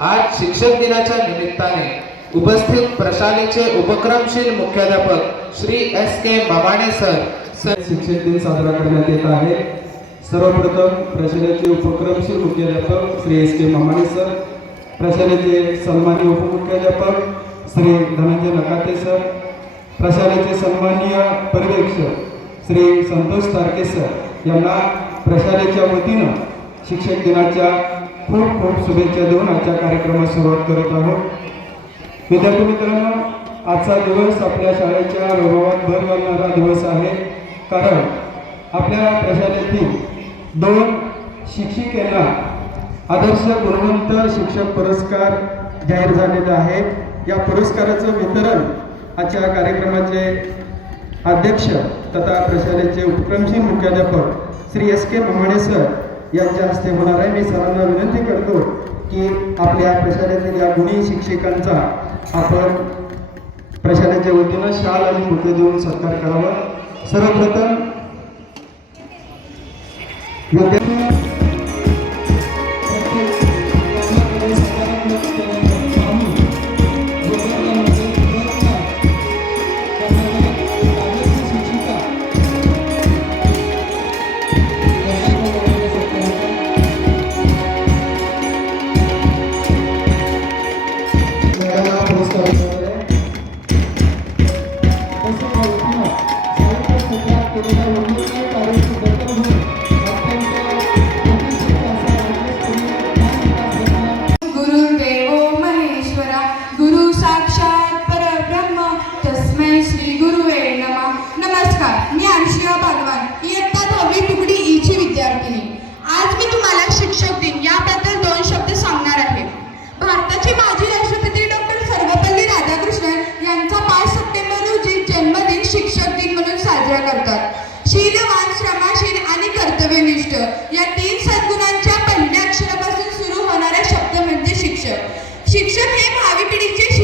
आज शिक्षक दिनाच्या निमित्ताने उपस्थित प्रशालेचे उपक्रमशील मुख्याध्यापक Shri S K Mamane sir. Sir शिक्षक दिन साजरा करण्यात येत आहे. सर्वप्रथम प्रशालेचे उपक्रमशील मुख्याध्यापक Shri S K Mamane sir प्रशालेचे सन्माननीय उपमुख्याध्यापक श्री धनंजय नकाते सर प्रशालेचे सन्माननीय पर्यवेक्षक श्री संतोष तारके सर यांना प्रशालेच्या वतीनं शिक्षक दिनाच्या खूप खूप शुभेच्छा देऊन आजच्या कार्यक्रमास सुरुवात करत आहोत. विद्यार्थी मित्रांनो आजचा दिवस आपल्या शाळेच्या वैभवात भर घालणारा दिवस आहे. कारण आपल्या प्रशालेतील दोन शिक्षिकेला आदर्श गुणवंत शिक्षक पुरस्कार जाहीर झालेला आहे या पुरस्काराचं वितरण आजच्या कार्यक्रमाचे अध्यक्ष तथा प्रशालेचे उपक्रमशील मुख्याध्यापक Shri S K Mamane sir यांच्या हस्ते होणार आहे. मी सरांना विनंती करतो की आपल्या प्रशालेतील या गुणी शिक्षकांचा आपण प्रशालेच्या वतीनं शाल आणि मुद्दे देऊन सत्कार करावा. सर्वप्रथम म्हणून साजरा करतात शीलवान श्रमाशील आणि कर्तव्यनिष्ठ या तीन सद्गुणांच्या पहिल्या अक्षरापासून सुरू होणारा शब्द म्हणजे शिक्षक. शिक्षक हे भावी पिढीचे